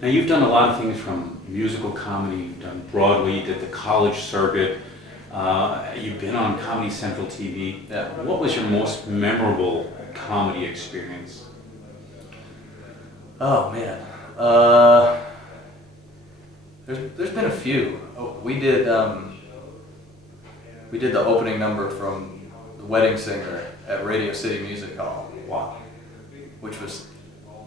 Now you've done a lot of things from musical comedy, you've done Broadway, you did the college circuit, you've been on Comedy Central TV. Yeah. What was your most memorable comedy experience? Oh man, there's been a few. We did the opening number from The Wedding Singer at Radio City Music Hall. Wow. Which was,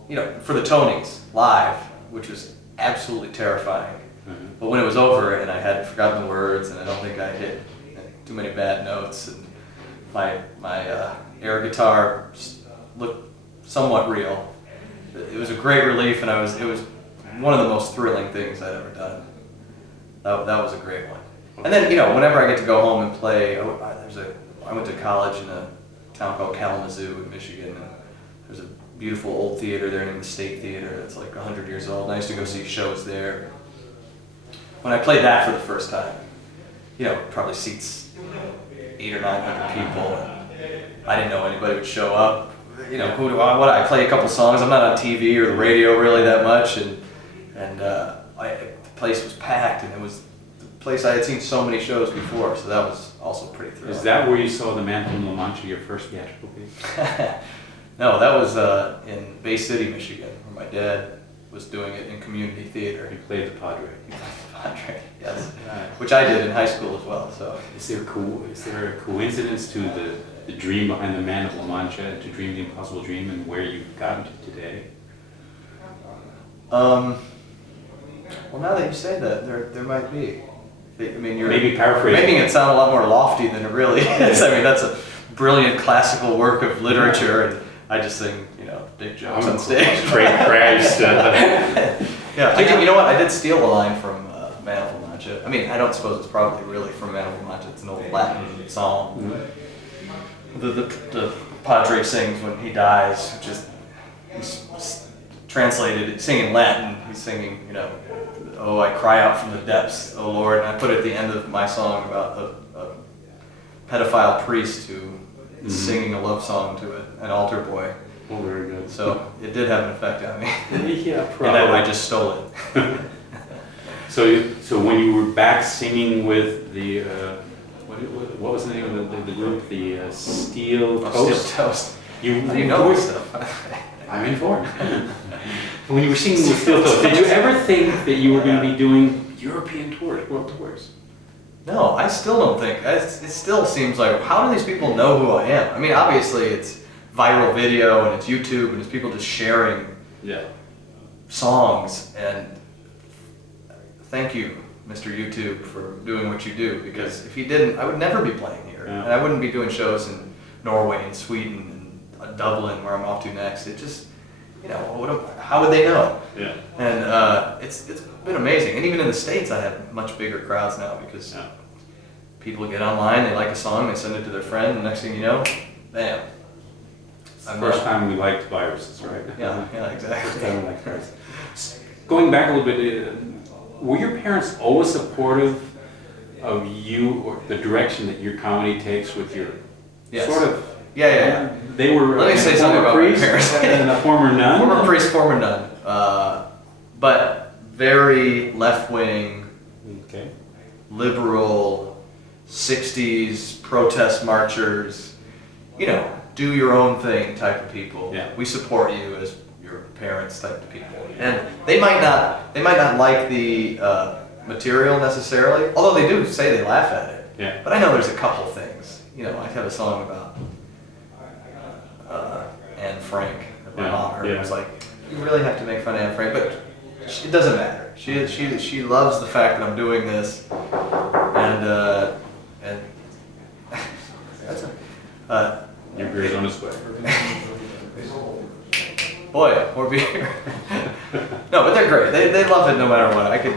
for the Tonys live, which was absolutely terrifying. Mm-hmm. But when it was over and I had forgotten the words and I don't think I hit too many bad notes and my air guitar looked somewhat real, it was a great relief, and it was one of the most thrilling things I'd ever done. That was a great one. And then, whenever I get to go home and play, I went to college in a town called Kalamazoo in Michigan, and there's a beautiful old theater there named the State Theater that's like 100 years old, and I used to go see shows there. When I played that for the first time, probably seats 800 or 900 people, and I didn't know anybody would show up. I play a couple songs, I'm not on TV or the radio really that much, and the place was packed, and it was the place I had seen so many shows before, so that was also pretty thrilling. Is that where you saw The Man from La Mancha, your first theatrical piece? No, that was in Bay City, Michigan, where my dad was doing it in community theater. You played the Padre. Padre, yes, which I did in high school as well. So, is there a coincidence to the dream behind The Man of La Mancha, to dream the impossible dream, and where you've gotten to today? Well, now that you say that, there might be. I mean, you're maybe paraphrasing. Making it sound a lot more lofty than it really is. I mean, that's a brilliant classical work of literature, and I just sing, big jokes on stage. Christ. Yeah, you know what? I did steal a line from Man of La Mancha. I mean, I don't suppose it's probably really from Man of La Mancha. It's an old Latin song. Mm-hmm. The Padre sings when he dies, he's translated, singing Latin. He's singing, oh, I cry out from the depths, oh Lord. And I put it at the end of my song about a pedophile priest who is singing a love song to an altar boy. Oh, very good. So it did have an effect on me. Yeah, probably. And I just stole it. So when you were back singing with the, what was the name of the group? The Steel Toast? Steel Toast. How do you know this stuff? I'm informed. When you were singing with Steel Toast, did you ever think that you were going to be doing European tours, world tours? No, I still don't think. It still seems like, how do these people know who I am? I mean, obviously it's viral video and it's YouTube and it's people just sharing songs, and thank you, Mr. YouTube, for doing what you do, because if you didn't, I would never be playing here. And I wouldn't be doing shows in Norway and Sweden and Dublin, where I'm off to next. It just, how would they know? Yeah. And it's been amazing. And even in the States, I have much bigger crowds now, because people get online, they like a song, they send it to their friend, and next thing you know, bam. It's the first time we liked viruses, right? Yeah, exactly. First time we liked viruses. Going back a little bit, were your parents always supportive of you, or the direction that your comedy takes with your sort of? Yeah. They were. Let me say something about my parents. And a former nun. Former priest, former nun, but very left-wing, liberal, 60s protest marchers. Do your own thing type of people. Yeah. We support you as your parents type of people. And they might not like the material necessarily, although they do say they laugh at it. Yeah. But I know there's a couple things. I have a song about Anne Frank that my mom heard. It was like, you really have to make fun of Anne Frank, but it doesn't matter. She loves the fact that I'm doing this, and that's your beer's on its way. Boy, more beer. No, but they're great. They love it no matter what. I could,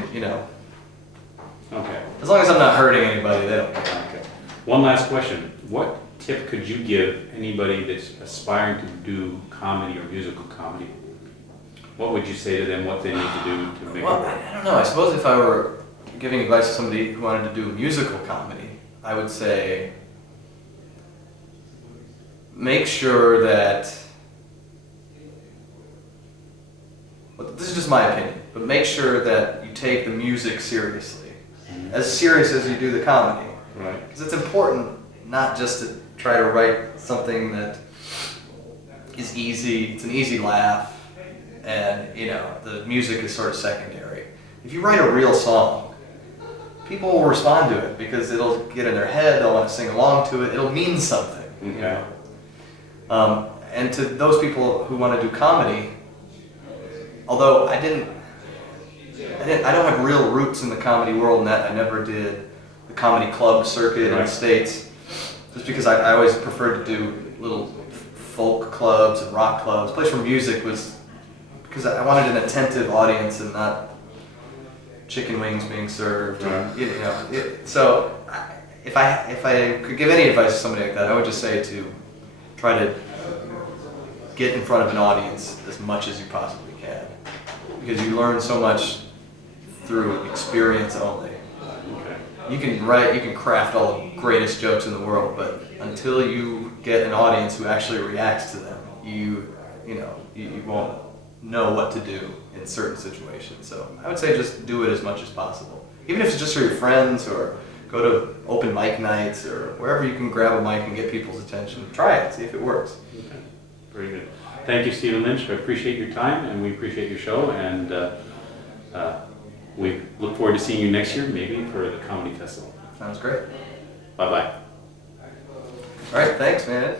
Okay. As long as I'm not hurting anybody, they don't care. Okay. One last question. What tip could you give anybody that's aspiring to do comedy or musical comedy? What would you say to them, what they need to do to make it work? I don't know. I suppose if I were giving advice to somebody who wanted to do musical comedy, I would say, make sure that, well, this is just my opinion, but make sure that you take the music seriously, as serious as you do the comedy. Right. Because it's important not just to try to write something that is easy, it's an easy laugh, and you know, the music is sort of secondary. If you write a real song, people will respond to it because it'll get in their head, they'll want to sing along to it, it'll mean something. Okay. You know? And to those people who want to do comedy, although I don't have real roots in the comedy world, in that I never did the comedy club circuit in the States, just because I always preferred to do little folk clubs and rock clubs. Place where music was, because I wanted an attentive audience and not chicken wings being served. Right. You know, so if I could give any advice to somebody like that, I would just say to try to get in front of an audience as much as you possibly can, because you learn so much through experience only. Okay. You can write, you can craft all the greatest jokes in the world, but until you get an audience who actually reacts to them, you won't know what to do in certain situations. So I would say just do it as much as possible. Even if it's just for your friends, or go to open mic nights, or wherever you can grab a mic and get people's attention. Try it, see if it works. Okay. Very good. Thank you, Stephen Lynch. I appreciate your time, and we appreciate your show, and we look forward to seeing you next year, maybe for the Comedy Festival. Sounds great. Bye-bye. All right, thanks, man.